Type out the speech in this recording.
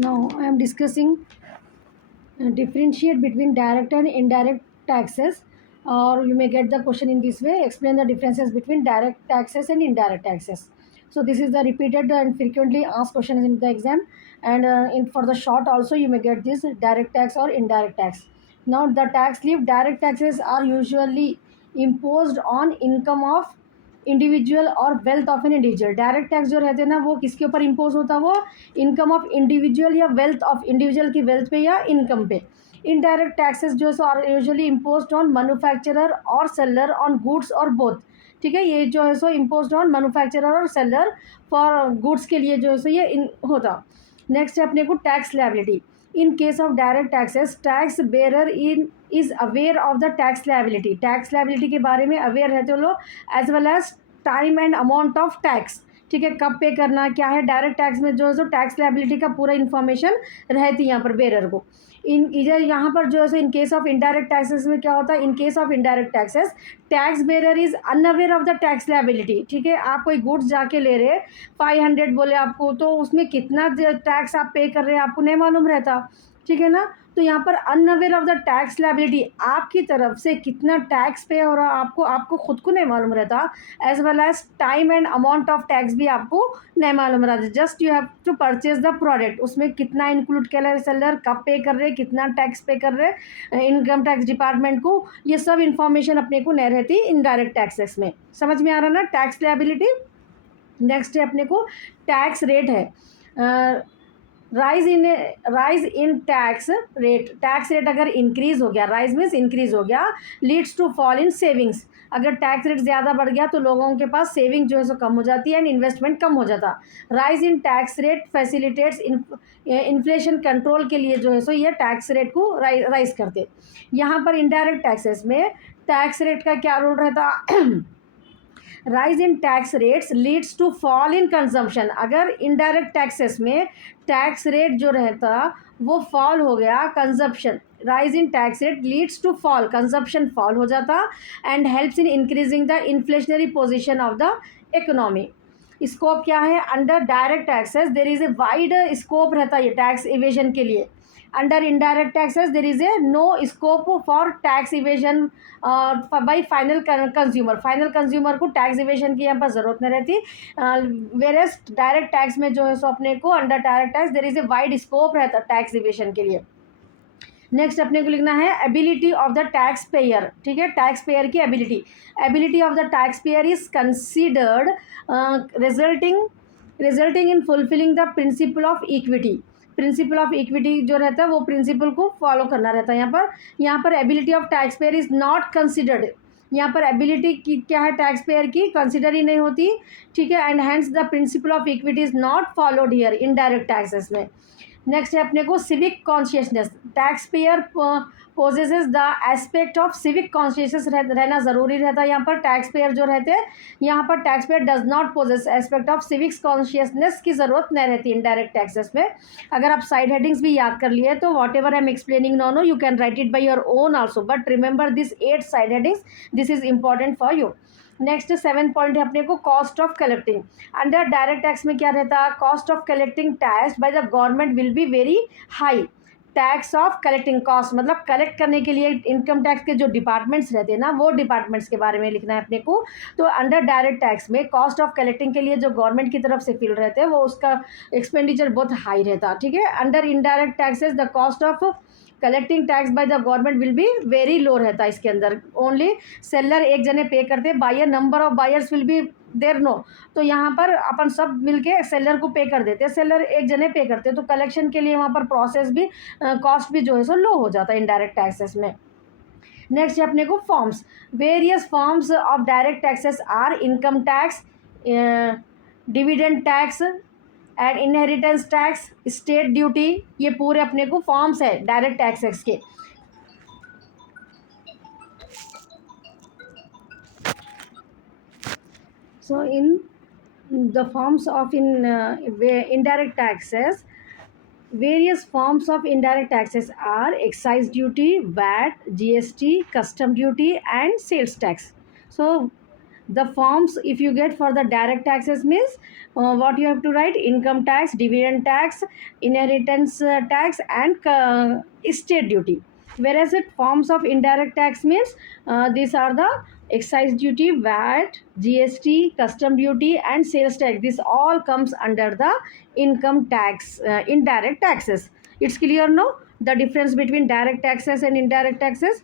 Now I am discussing differentiate between direct and indirect taxes, or you may get the question in this way: explain the differences between direct taxes and indirect taxes. So this is the repeated and frequently asked questions in the exam, and for the short also you may get this direct tax or indirect tax. Now the tax leave: direct taxes are usually imposed on income of individual और wealth of an individual. Direct tax जो रहते हैं ना, वो किसके ऊपर impose होता है? वो इनकम ऑफ इंडिविजुअल या वेल्थ ऑफ इंडिविजुअल की वेल्थ पे या इनकम पे. इनडायरेक्ट टैक्सेस जो है सो are usually imposed on manufacturer और सेलर ऑन गुड्स और बोथ. ठीक है, ये जो है सो इम्पोज्ड ऑन मैन्युफैक्चरर और सेलर फॉर गुड्स के लिए जो है सो ये होता. नेक्स्ट है अपने को tax liability. In case of direct taxes, tax bearer in is aware of the tax liability. Tax liability के बारे में अवेयर रहते हो लोग, as well as time and amount of tax. ठीक है, कब पे करना क्या है. डायरेक्ट टैक्स में जो है सो टैक्स लायबिलिटी का पूरा इन्फॉर्मेशन रहती है यहाँ पर बेरर को. इन इधर यहाँ पर जो है सो in case of indirect taxes में क्या होता है? In case of indirect taxes, tax bearer is unaware of the tax liability. ठीक है, आप कोई गुड्स जाके ले रहे 500 बोले आपको, तो उसमें कितना टैक्स आप पे कर रहे हैं आपको नहीं मालूम रहता. ठीक है ना, तो यहाँ पर unaware of the tax liability, आपकी तरफ से कितना टैक्स पे हो रहा आपको आपको खुद को नहीं मालूम रहता. As well as time and amount of tax भी आपको नहीं मालूम रहता. Just you have to purchase the product, उसमें कितना इंक्लूड कर रहे सेलर, कब पे कर रहे, कितना टैक्स पे कर रहे इनकम टैक्स डिपार्टमेंट को, ये सब इंफॉर्मेशन अपने को नहीं रहती इनडायरेक्ट टैक्सेस में. समझ में आ रहा ना टैक्स लायबिलिटी. नेक्स्ट है अपने को टैक्स रेट है. Rise in tax rate. Tax rate अगर इंक्रीज हो गया, राइज मीन्स इंक्रीज हो गया, leads to fall in savings. अगर टैक्स रेट ज़्यादा बढ़ गया तो लोगों के पास सेविंग जो है सो कम हो जाती है एंड इन्वेस्टमेंट कम हो जाता. Rise in tax rate facilitates inflation control के लिए जो है सो ये टैक्स रेट को राइज करते. यहाँ पर इनडायरेक्ट टैक्सेस में टैक्स रेट का क्या रोल रहता? Rise in tax rates leads to fall in consumption. अगर इनडायरेक्ट टैक्सेस में टैक्स रेट जो रहता वो फॉल हो गया, consumption, rise in tax rate leads to fall, consumption fall हो जाता and helps in increasing the inflationary position of the economy. Scope क्या है? Under direct taxes there is a wide scope रहता है ये टैक्स इवेजन के लिए. Under indirect taxes there is a no scope for tax evasion by final consumer. Final consumer को tax evasion की यहाँ पर ज़रूरत नहीं रहती. वेरियस डायरेक्ट टैक्स में जो है सो अपने को under direct tax there is a wide scope रहता टैक्स इवेजन के लिए. नेक्स्ट अपने को लिखना है ability of the tax payer. ठीक है, टैक्स पेयर की ability. Ability of the tax payer is considered resulting in fulfilling the principle of equity. Principal of equity जो रहता है वो प्रिंसिपल को फॉलो करना रहता है. यहाँ पर ability of tax payer is not considered. यहाँ पर एबिलिटी की क्या है? टैक्स पेयर की कंसिडर ही नहीं होती. ठीक है, and hence the principle of equity is not followed here indirect taxes में. नेक्स्ट है अपने को civic consciousness. Tax payer possesses the aspect of civic consciousness रहना ज़रूरी रहता है. यहाँ पर टैक्स पेयर जो रहते हैं, यहाँ पर tax payer does not possess aspect of civics consciousness की ज़रूरत नहीं रहती इनडायरेक्ट टैक्सेस में. अगर आप साइड हेडिंग्स भी याद कर लिए तो whatever I am explaining no you can write it by your own also, but remember this 8 side headings, this is important for you. Next 7 point है अपने को cost of collecting. Under direct tax में क्या रहता है? Cost of collecting tax by the government will be very high. Tax of collecting cost मतलब collect करने के लिए इनकम टैक्स के जो डिपार्टमेंट्स रहते हैं ना, वो डिपार्टमेंट्स के बारे में लिखना है अपने को. तो अंडर डायरेक्ट टैक्स में कॉस्ट ऑफ कलेक्टिंग के लिए जो गवर्नमेंट की तरफ से फील रहते हैं वो उसका एक्सपेंडिचर बहुत हाई रहता. ठीक है, under indirect taxes the cost of collecting tax by the government will be very low रहता है. इसके अंदर ओनली सेलर एक जने पे करते, buyer number of buyers will be there no. तो यहाँ पर अपन सब मिलके सेलर को पे कर देते हैं, सेलर एक जने पे करते, तो कलेक्शन के लिए वहाँ पर प्रोसेस भी कॉस्ट भी जो है सो लो हो जाता है इनडायरेक्ट टैक्सेस में. नेक्स्ट है अपने को forms. Various forms of direct taxes are income tax, dividend tax and inheritance tax, state duty. ये पूरे अपने को फॉर्म्स है डायरेक्ट टैक्सेस के. So in the forms of indirect taxes, various forms of indirect taxes are excise duty, VAT, GST, custom duty and sales tax. So The forms if you get for the direct taxes means what you have to write: income tax, dividend tax, inheritance tax, and estate duty. Whereas it forms of indirect tax means these are the excise duty, VAT, GST, custom duty, and sales tax. This all comes under the income tax, indirect taxes. It's clear now the difference between direct taxes and indirect taxes.